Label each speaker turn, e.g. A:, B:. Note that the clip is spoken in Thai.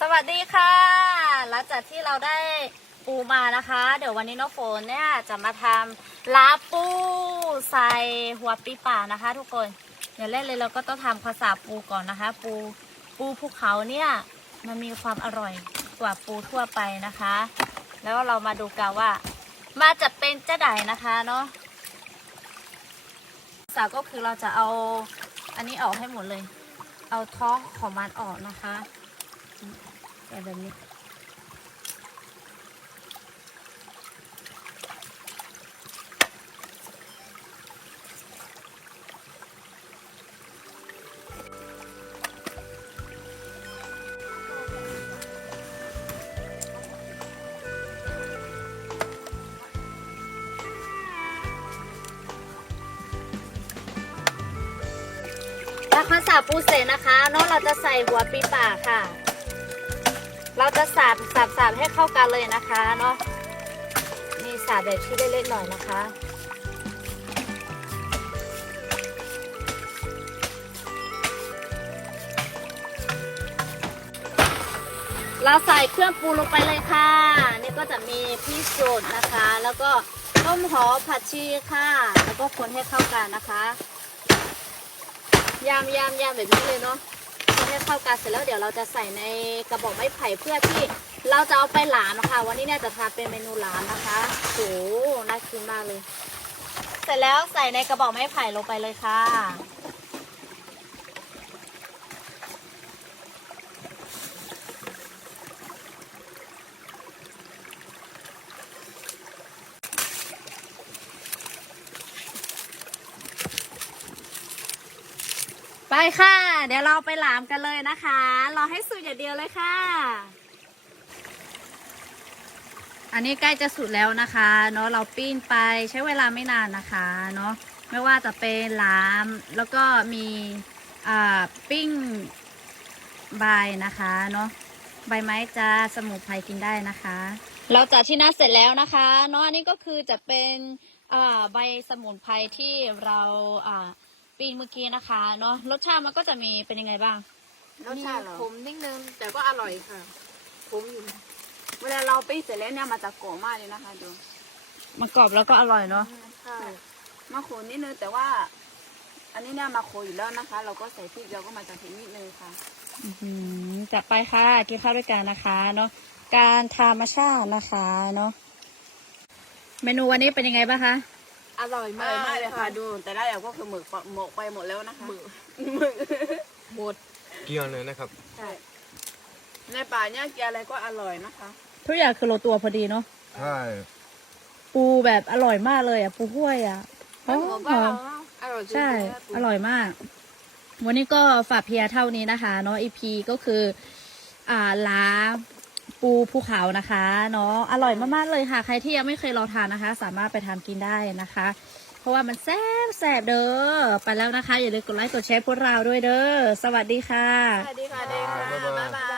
A: สวัสดีค่ะ หลังจากที่เราได้ปูมานะคะ เดี๋ยววันนี้น้องฝนเนี่ยจะมาทำลาปูใส่หัวปีป่านะคะ ทุกคนเดี๋ยวแรกเลยเราก็ต้องทำภาษาปูก่อนนะคะ ปูปูภูเขาเนี่ยมันมีความอร่อยกว่าปูทั่วไปนะคะ แล้วเรามาดูกันว่า มาจะเป็นเจ้าใดนะคะเนาะสาก็คือเราจะเอาอันนี้ออกให้หมดเลย เอาท้องของมันออกนะคะ แต่แบบนี้แล้วข้าวสาปูเสร็จนะคะเนาะเราจะใส่หัวปีป่าค่ะ เราจะสาบสาบสาบให้เข้ากันเลยนะคะเนาะนี่สาบแบบที่เล็กๆหน่อยนะคะเราใส่เครื่องปรุงลงไปเลยค่ะ นี่ก็จะมีพริกสดนะคะ แล้วก็ต้มหอมผัดชีค่ะ แล้วก็คนให้เข้ากันนะคะ ยำยำยำแบบนี้เลยเนาะ ให้เข้ากันเสร็จแล้วเดี๋ยวเราจะใส่ในกระบอกไม้ไผ่เพื่อที่เราจะเอาไปหลามนะคะ วันนี้เนี่ยจะทำเป็นเมนูหลามนะคะโหน่ากินมากเลย เสร็จแล้วใส่ในกระบอกไม้ไผ่ลงไปเลยค่ะ ไปค่ะ เดี๋ยวเราไปหลามกันเลยนะคะรอให้สุกอย่างเดียวเลยค่ะ อันนี้ใกล้จะสุดแล้วนะคะเนาะเราปิ้งไปใช้เวลาไม่นานนะคะเนาะไม่ว่าจะเป็นหลามแล้วก็มีอ่าปิ้งใบนะคะเนาะใบไม้จะสมุนไพรกินได้นะคะ เราจัดที่นัดเสร็จแล้วนะคะเนาะอันนี้ก็คือจะเป็นอ่าใบสมุนไพรที่เราอ่า ปีนเมื่อกี้นะคะเนาะรสชาติมันก็จะมีเป็นยังไงบ้าง
B: รสชาติขมนิดนึง แต่ก็อร่อยค่ะขมอยู่เวลาเราปิ้งเสร็จแล้วเนี่ยมันจะกรอบมากเลยนะคะดู
A: มันกรอบแล้วก็อร่อยเนาะ
B: ใช่มาโขนนิดนึงแต่ว่า อันนี้เนี่ยมาโขอยู่แล้วนะคะ เราก็ใส่พริกเราก็มาจากเผ็ดนิดนึงค่ะ
A: อื้อหือจัดไปค่ะกินข้าวด้วยกันนะคะเนาะการทามาชาตินะคะเนาะเมนูวันนี้เป็นยังไงบ้างคะ
B: อร่อยมากมากเลยค่ะดู แต่ละอย่างก็คือหมึกหมกไปหมดแล้วนะคะหมึกหมึกหมด
C: เกลียวเลยนะครับ
B: ใช่ในป่าเนี่ยกินอะไรก็อร่อยนะคะ
A: ทุกอย่างคือโลตัวพอดีเนาะ
C: ใช่
A: ปูแบบอร่อยมากเลยอะปูห้วยอะหอม
B: หมู
A: ห
B: ก็
A: อม
B: อร่อยจริงๆ
A: ใช่
B: นะ
A: อร่อยมาก วันนี้ก็ฝากเพียร์เท่านี้นะคะเนาะ EP ก็คือ อ่าล้า ปูภูเขานะคะเนาะอร่อยมากๆเลยค่ะ ใครที่ยังไม่เคยลองทานนะคะ สามารถไปทำกินได้นะคะ เพราะว่ามันแซ่บแซ่บเด้อไปแล้วนะคะ อย่าลืมกดไลค์กดแชร์พวกเราด้วยเด้อสวัสดีค่ะ
B: สวัสดีค่ะเด็กค่ะบ๊ายบาย